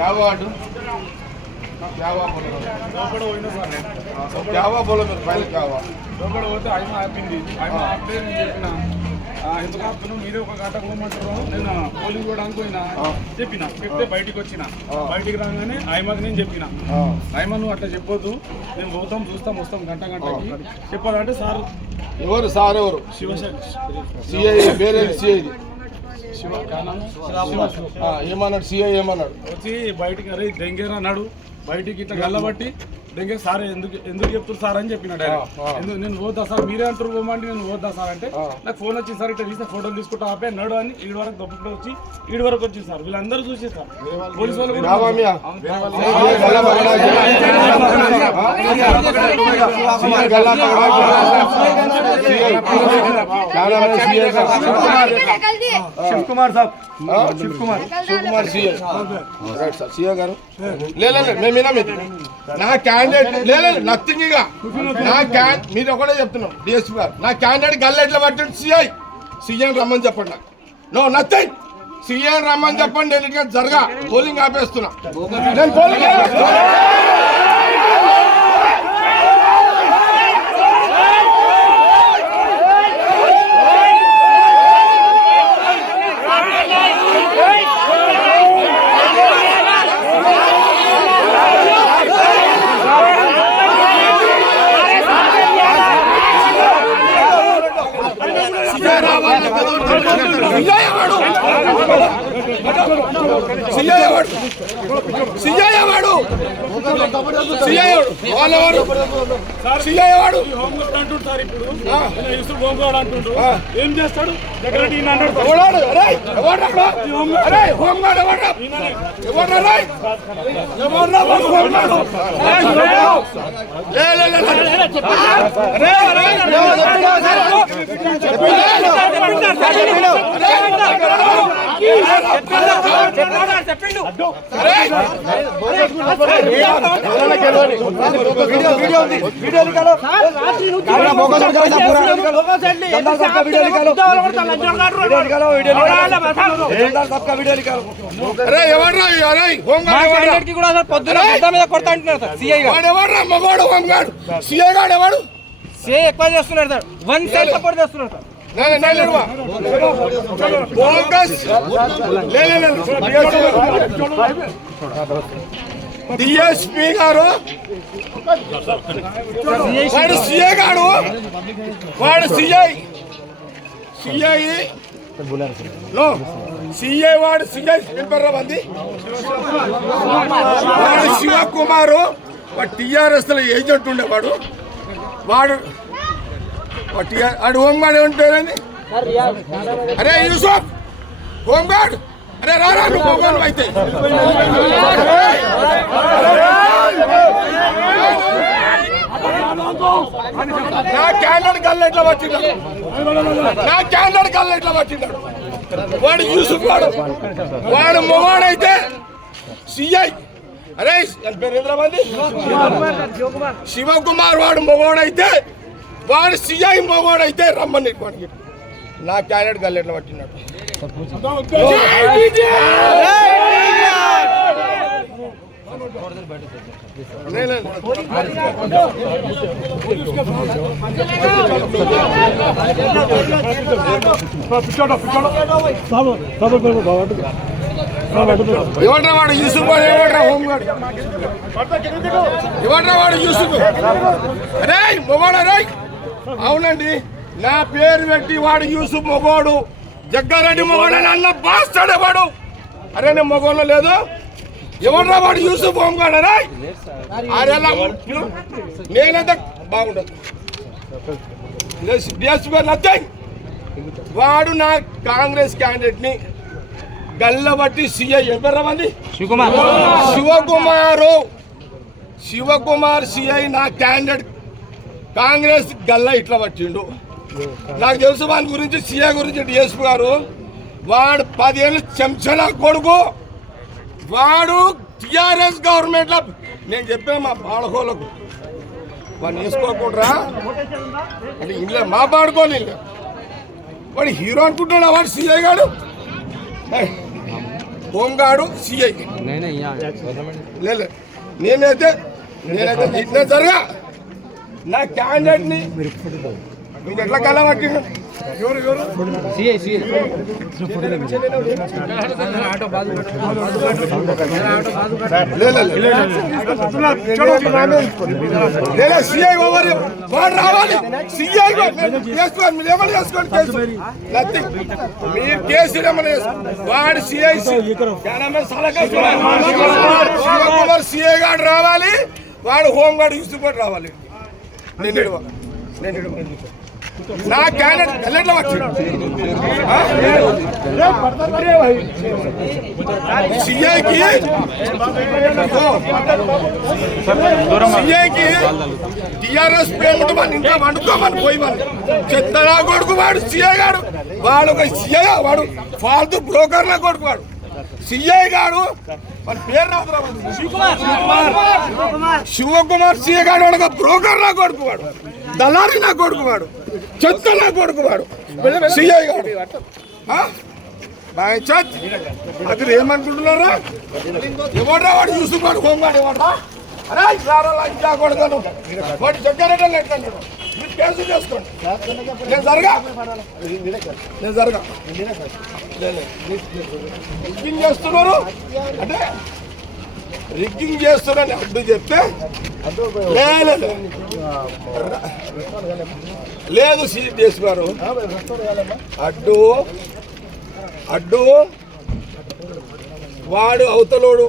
ಯಾವ ವಾರ್ಡು? ಯಾವ ಬೋಲೋ ಯಾವ ಬೋಲೋ మీరు ఫైనల్ కావా లోపల పోతే ఆయన ఆపింది ఆయన ఆపితే నేను చెప్పిన ఎందుకు ఆపుతున్నావు? మీరే ఒక గంట పోమంటారు నేను పోలింగ్ కూడా అనుకున్నా. చెప్పిన. చెప్తే బయటికి వచ్చిన. బయటికి రాగానే ఆయమకి నేను చెప్పిన. ఆయమ నువ్వు అట్లా చెప్పొద్దు. నేను పోతాం చూస్తాం వస్తాం గంట గంట చెప్పాలంటే సార్. ఎవరు? సార్ ఎవరు శివశక్తి సిఐ వేరే సిఐది? ఏమన్నాడు? సిఐ ఏమన్నాడు? వచ్చి బయటికి అరే డెంగేర్ అన్నాడు. బయటికి ఇట్లా గల్లబట్టి డెంగే సార్ ఎందుకు ఎందుకు చెప్తారు సార్ అని చెప్పిన. ఎందుకు నేను పోద్దా సార్ మీరే అంటారు పోమంటే నేను పోద్దా సార్ అంటే. నాకు ఫోన్ వచ్చింది సార్ ఇట్లా తీస్తే ఫోటోలు తీసుకుంటా ఆపే నడు అని ఈడు వరకు దప్పుకుంటూ వచ్చి ఈడు వరకు వచ్చింది సార్ వీళ్ళందరూ చూసి సార్ పోలీసు వాళ్ళు కూడా రావా శివ్ సార్ సీఏ. గారు. లేదు మేము ఇలా మీరు నా క్యాండిడేట్ లేదు నథింగ్ ఇక. నా క్యాన్ మీరు ఒకటే చెప్తున్నాం డిఎస్పీ గారు. నా క్యాండిడేట్ గల్లెట్ల పట్టండి? సిఐ. సిఎం రమ్మని చెప్పండి నాకు. నో నథింగ్ సిఎం రమ్మని చెప్పండి నేను జరగా. పోలింగ్ ఆపేస్తున్నా. నేను పోలింగ్ సిఐవాడు సిఐవాడు సిఐవాడు ఎవడు సీఐ అంటుండు సార్ ఇప్పుడు హోమ్ గార్డ్ అంటుండు ఏం చేస్తాడు దగ్గర అంటాడు సార్. ఎవడాడు అరే ఎవడ్రా అరే హోమ్ గార్డ్ ఎవడ్రా ఎవడ్రా రే ఎవడ్రా లే లే లే కొడతా సిఐ గార్డ్ ఎవడు? సిఐ ఎక్కువ చేస్తున్నారు సార్. వన్ సైడ్ సపోర్ట్ చేస్తున్నారు సార్. డిఎస్పీ గారు వాడు సిఐ గారు వాడు సిఐ సిఐ లో సిఐ వాడు సిఐ పిలిపారా మంది. వాడు శివకుమారు. వాడు టీఆర్ఎస్లో ఏజెంట్ ఉండేవాడు. వాడు TR వాడు హోంగార్డ్ పేరేంది అరే యూసుఫ్ హోంగార్డ్ అరే రారా నువ్వు హోంగార్డ్ అయితే. నా క్యాండర్ గల్ల ఎట్లా పట్టిండాడు నా క్యాండర్ గల్ల ఎట్లా పట్టిండాడు వాడు యూసుఫ్ వాడు. వాడు మొగాడైతే సిఐ. అరే పేరు ఏంద్రా మంది శివకుమార్ వాడు మొగోడైతే వాడు సిఐ అయితే రమ్మని వాడికి నా క్యారెట్ గల్లెట్లు పట్టినట్టు. పట్టినాడు వాడు యూసుఫ్ వాడు? ఎవడ్రా హోమ్ గార్డ్ ఎవడ్రా వాడు యూసుఫ్? అరే మొగోడు రే అవునండి. నా పేరు పెట్టి వాడు యూసుఫ్ మొగోడు. జగ్గారెడ్డి మొగోడు అని అన్న బాస్తాడే వాడు. అరే నేను మొగోడు లేదు. ఎవడ్రా వాడు యూసుఫ్ హోమ్ గార్డ్ రే? అరే ఎలా నేనైతే బాగుండదు. డిఎస్పీ నథింగ్ వాడు నా కాంగ్రెస్ క్యాండిడేట్ని గల్లబట్టి సీఐ ఎవరు మంది శివకుమార్. శివకుమారు. శివకుమార్ సిఐ నా క్యాండిడేట్ కాంగ్రెస్ గల్ల ఇట్లా పట్టిండు. నాకు తెలుసు వాని గురించి సీఐ గురించి డిఎస్పీ గారు. వాడు పదేళ్ళు చెంచల కొడుకు. వాడు టిఆర్ఎస్ గవర్నమెంట్లో నేను చెప్పాను మా బాడకోళ్ళకు వాడిని వేసుకోకుండా అంటే ఇంట్లో మా పాడుకోని వాడు హీరో అనుకుంటున్నా వాడు సీఐ గాడు? ఏయ్, హోంగార్డు సిఐ లేదు నేనైతే నేనైతే ఇట్లా జరగా. నా క్యాండిడేట్ని మీకు ఎట్లా కలవట్టిండు ఎవరు ఎవరు లే, లే, లే. లేదా సిఐ ఓవర్ వాడు రావాలి సిఐ చేసుకోండి మీరు ఏమైనా చేసుకోండి కేసు Nothing. మీరు కేసు ఏమైనా చేసుకోండి. వాడు సిఐ శివకుమార్ సిఐ గారు రావాలి వాడు హోమ్ గార్డ్ చూసుకొని రావాలి నేను ఇడవ. నేను ఇడవ. నా క్యాండిడేట్ ఎల్లెట్లా వచ్చిండు సిఐకి సిఐకి టిఆర్ఎస్ పేమెంట్ మన ఇంట్లో వండుకోమని పోయి వాళ్ళు చెత్తనా కొడుకు వాడు సిఐ గాడు. వాడు ఒక సిఐ వాడు. ఫాల్తూ బ్రోకర్ నా కొడుకు వాడు. సిఐ గాడు పేరు. శివకుమార్. సిఐ గాడు వాడు బ్రోకర్ నా కొడుకు వాడు దళారి నా కొడుకు వాడు చెత్త నా కొడుకు వాడు సిఐ గాడు. చత్. అక్కడ ఏమనుకుంటున్నారా? ఎవడ్రా వాడు? చూసుకున్నాడు హోంగాడు ఎవడ్రా అరే రారా లంచా కొడుతాను వాడు చక్కెరటం ఎట్టాడు క్యాన్సిల్ చేసుకోండి. నేను జరగా. నేను జరగా. రిగ్గింగ్ చేస్తున్నారు. అంటే రిగ్గింగ్ చేస్తున్నారని అడ్డు చెప్తే లే, లేదు సీట్ గారు అడ్డు అడ్డు. వాడు అవతలోడు.